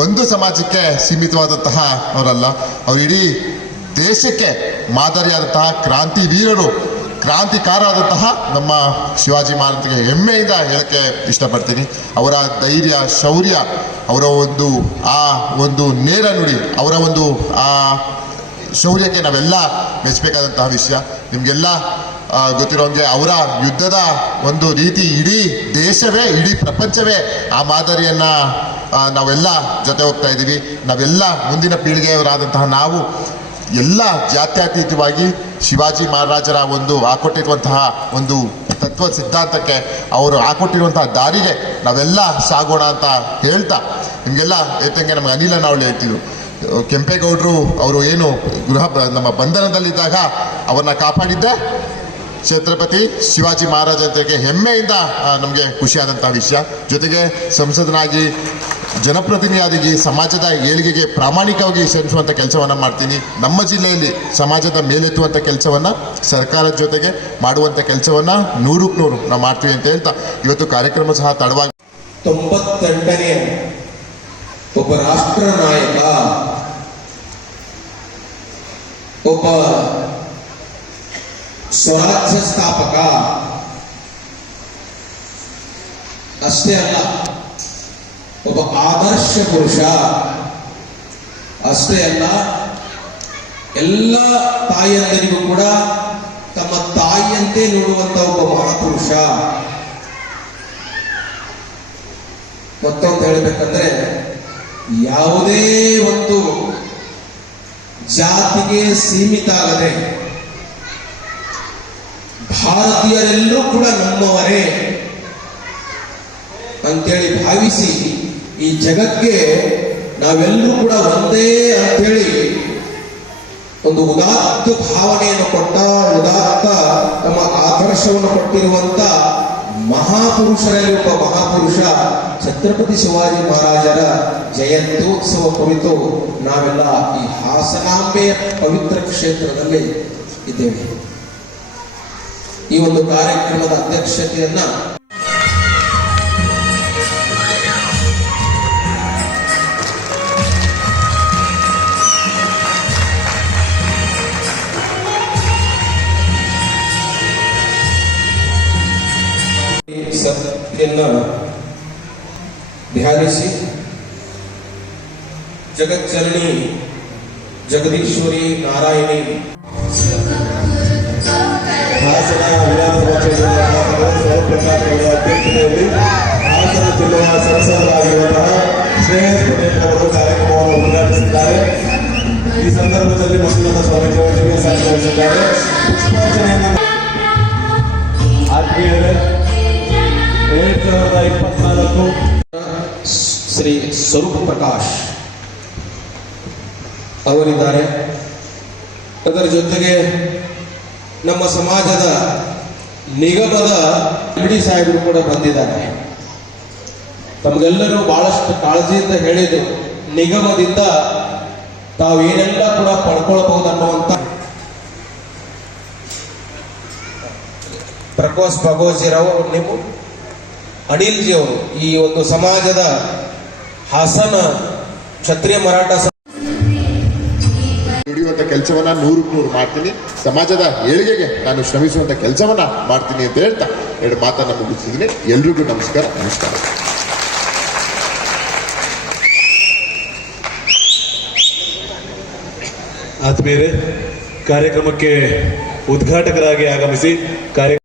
ಒಂದು ಸಮಾಜಕ್ಕೆ ಸೀಮಿತವಾದಂತಹ ಅವರಲ್ಲ, ಅವರು ಇಡೀ ದೇಶಕ್ಕೆ ಮಾದರಿಯಾದಂತಹ ಕ್ರಾಂತಿ ವೀರರು, ಕ್ರಾಂತಿಕಾರರಾದಂತಹ ನಮ್ಮ ಶಿವಾಜಿ ಮಹಾರಾಜರಿಗೆ ಹೆಮ್ಮೆಯಿಂದ ಹೇಳಕ್ಕೆ ಇಷ್ಟಪಡ್ತೀನಿ. ಅವರ ಧೈರ್ಯ, ಶೌರ್ಯ, ಅವರ ಒಂದು ನೇರ ನುಡಿ, ಅವರ ಆ ಶೌರ್ಯಕ್ಕೆ ನಾವೆಲ್ಲ ಮೆಚ್ಚಬೇಕಾದಂತಹ ವಿಷಯ. ನಿಮಗೆಲ್ಲ ಗೊತ್ತಿರೋಂಗೆ ಅವರ ಯುದ್ಧದ ಒಂದು ರೀತಿ ಇಡೀ ದೇಶವೇ, ಇಡೀ ಪ್ರಪಂಚವೇ ಆ ಮಾದರಿಯನ್ನ ನಾವೆಲ್ಲ ಜೊತೆ ಹೋಗ್ತಾ ಇದ್ದೀವಿ. ನಾವೆಲ್ಲ ಮುಂದಿನ ಪೀಳಿಗೆಯವರಾದಂತಹ ನಾವು ಎಲ್ಲ ಜಾತ್ಯತೀತವಾಗಿ ಶಿವಾಜಿ ಮಹಾರಾಜರ ಹಾಕೊಟ್ಟಿರುವಂತಹ ಒಂದು ತತ್ವ ಸಿದ್ಧಾಂತಕ್ಕೆ, ಅವರು ಹಾಕೊಟ್ಟಿರುವಂತಹ ದಾರಿಗೆ ನಾವೆಲ್ಲ ಸಾಗೋಣ ಅಂತ ಹೇಳ್ತಾ, ನಿಮಗೆಲ್ಲ ಏತಂಗೆ ನಮಗೆ ಅನಿಲ ನಾವಳು ಹೇಳ್ತಿದ್ರು, ಕೆಂಪೇಗೌಡರು ಅವರು ಏನು ನಮ್ಮ ಬಂಧನದಲ್ಲಿದ್ದಾಗ ಅವ್ರನ್ನ ಕಾಪಾಡಿದ್ದೆ ಛತ್ರಪತಿ ಶಿವಾಜಿ ಮಹಾರಾಜರಿಗೆ ಹೆಮ್ಮೆಯಿಂದ ನಮಗೆ ಖುಷಿಯಾದಂತಹ ವಿಷಯ. ಜೊತೆಗೆ ಸಂಸದನಾಗಿ, ಜನಪ್ರತಿನಿಧಿಯಾಗಿ ಸಮಾಜದ ಏಳಿಗೆಗೆ ಪ್ರಾಮಾಣಿಕವಾಗಿ ಶ್ರಮಿಸುವಂಥ ಕೆಲಸವನ್ನು ಮಾಡ್ತೀನಿ. ನಮ್ಮ ಜಿಲ್ಲೆಯಲ್ಲಿ ಸಮಾಜದ ಮೇಲೆತ್ತುವಂಥ ಕೆಲಸವನ್ನು ಸರ್ಕಾರದ ಜೊತೆಗೆ ಮಾಡುವಂಥ ಕೆಲಸವನ್ನು 100ಕ್ಕೆ 100 ನಾವು ಮಾಡ್ತೀವಿ ಅಂತ ಹೇಳ್ತಾ ಇವತ್ತು ಕಾರ್ಯಕ್ರಮ ಸಹ ತಡವಾಗಿ 98ನೇ ಒಬ್ಬ ರಾಷ್ಟ್ರ ನಾಯಕ, ಒಬ್ಬ ಸ್ವರಾಜ್ಯ ಸ್ಥಾಪಕ ಅಷ್ಟೇ ಅಲ್ಲ, ಒಬ್ಬ ಆದರ್ಶ ಪುರುಷ ಅಷ್ಟೇ ಅಲ್ಲ, ಎಲ್ಲ ತಾಯಿಯಂದರಿಗೂ ಕೂಡ ತಮ್ಮ ತಾಯಿಯಂತೆ ನೋಡುವಂತ ಒಬ್ಬ ಮಹಾಪುರುಷ. ಮತ್ತೊಂದು ಹೇಳಬೇಕಂದ್ರೆ, ಯಾವುದೇ ಒಂದು ಜಾತಿಗೆ ಸೀಮಿತ ಆಗದೆ ಭಾರತೀಯರೆಲ್ಲರೂ ಕೂಡ ನಮ್ಮವರೇ ಅಂತೇಳಿ ಭಾವಿಸಿ ಈ ಜಗಕ್ಕೆ ನಾವೆಲ್ಲರೂ ಕೂಡ ಒಂದೇ ಅಂತೇಳಿ ಒಂದು ಉದಾತ್ತ ಭಾವನೆಯನ್ನು ಕೊಟ್ಟ, ಉದಾತ್ತ ನಮ್ಮ ಆದರ್ಶವನ್ನು ಕೊಟ್ಟಿರುವಂತ ಮಹಾಪುರುಷರಲ್ಲಿ ಒಬ್ಬ ಮಹಾಪುರುಷ ಛತ್ರಪತಿ ಶಿವಾಜಿ ಮಹಾರಾಜರ ಜಯಂತ್ಯೋತ್ಸವ ಕುರಿತು ನಾವೆಲ್ಲ ಈ ಹಾಸನಾಂಬೆಯ ಪವಿತ್ರ ಕ್ಷೇತ್ರದಲ್ಲಿ ಇದ್ದೇವೆ. ಈ ಒಂದು ಕಾರ್ಯಕ್ರಮದ ಅಧ್ಯಕ್ಷತೆಯನ್ನ ಸತ್ಯನ್ನ ಧ್ಯಾನಿಸಿ ಜಗಜ್ಜನನಿ ಜಗದೀಶ್ವರಿ ನಾರಾಯಣಿ ಹಾಸನ ವಿಧಾನಸಭಾ ಕ್ಷೇತ್ರದ ಅಧ್ಯಕ್ಷತೆಯಲ್ಲಿ ಹಾಸನ ಜಿಲ್ಲೆಯ ಸಂಸದರಾಗಿರುವಂತಹ ಶ್ರೇಯಸ್ ಪಟೇಲ್ ಅವರು ಕಾರ್ಯಕ್ರಮವನ್ನು ಉದ್ಘಾಟಿಸಿದ್ದಾರೆ. ಈ ಸಂದರ್ಭದಲ್ಲಿ ಮಂಜುನಾಥ ಸ್ವಾಮೀಜಿಯವರಿಗೆ ಸಹಕರಿಸಿದ್ದಾರೆ. ಪುಷ್ಪಾರ್ಚನೆಯನ್ನು ಆತ್ಮೀಯರೇ, 2024 ಶ್ರೀ ಸ್ವರೂಪ ಪ್ರಕಾಶ್ ಅವರಿದ್ದಾರೆ. ಅದರ ಜೊತೆಗೆ ನಮ್ಮ ಸಮಾಜದ ನಿಗಮದ ಬಿಡಿ ಸಾಹೇಬರು ಕೂಡ ಬಂದಿದ್ದಾರೆ. ತಮಗೆಲ್ಲರೂ ಬಹಳಷ್ಟು ಕಾಳಜಿಯಿಂದ ಹೇಳಿದ್ರು, ನಿಗಮದಿಂದ ತಾವೇನೆಲ್ಲ ಕೂಡ ಪಡ್ಕೊಳ್ಬಹುದು ಅನ್ನುವಂತ. ಪ್ರಕಾಶ್ ಭಗೋಜಿರಾವ್ ನೀವು ಅನಿಲ್ ಜಿ ಅವರು ಈ ಒಂದು ಸಮಾಜದ ಹಾಸನ ಕ್ಷತ್ರಿಯ ಮರಾಠ ದುಡಿಯುವಂಥ ಕೆಲಸವನ್ನ 100ಕ್ಕೆ 100 ಮಾಡ್ತೀನಿ. ಸಮಾಜದ ಏಳಿಗೆಗೆ ನಾನು ಶ್ರಮಿಸುವಂಥ ಕೆಲಸವನ್ನ ಮಾಡ್ತೀನಿ ಅಂತ ಹೇಳ್ತಾ 2 ಮಾತನ್ನ ಮುಗಿಸಿದ್ದೀನಿ. ಎಲ್ರಿಗೂ ನಮಸ್ಕಾರ. ಆತ್ಮೀಯರೇ, ಕಾರ್ಯಕ್ರಮಕ್ಕೆ ಉದ್ಘಾಟಕರಾಗಿ ಆಗಮಿಸಿ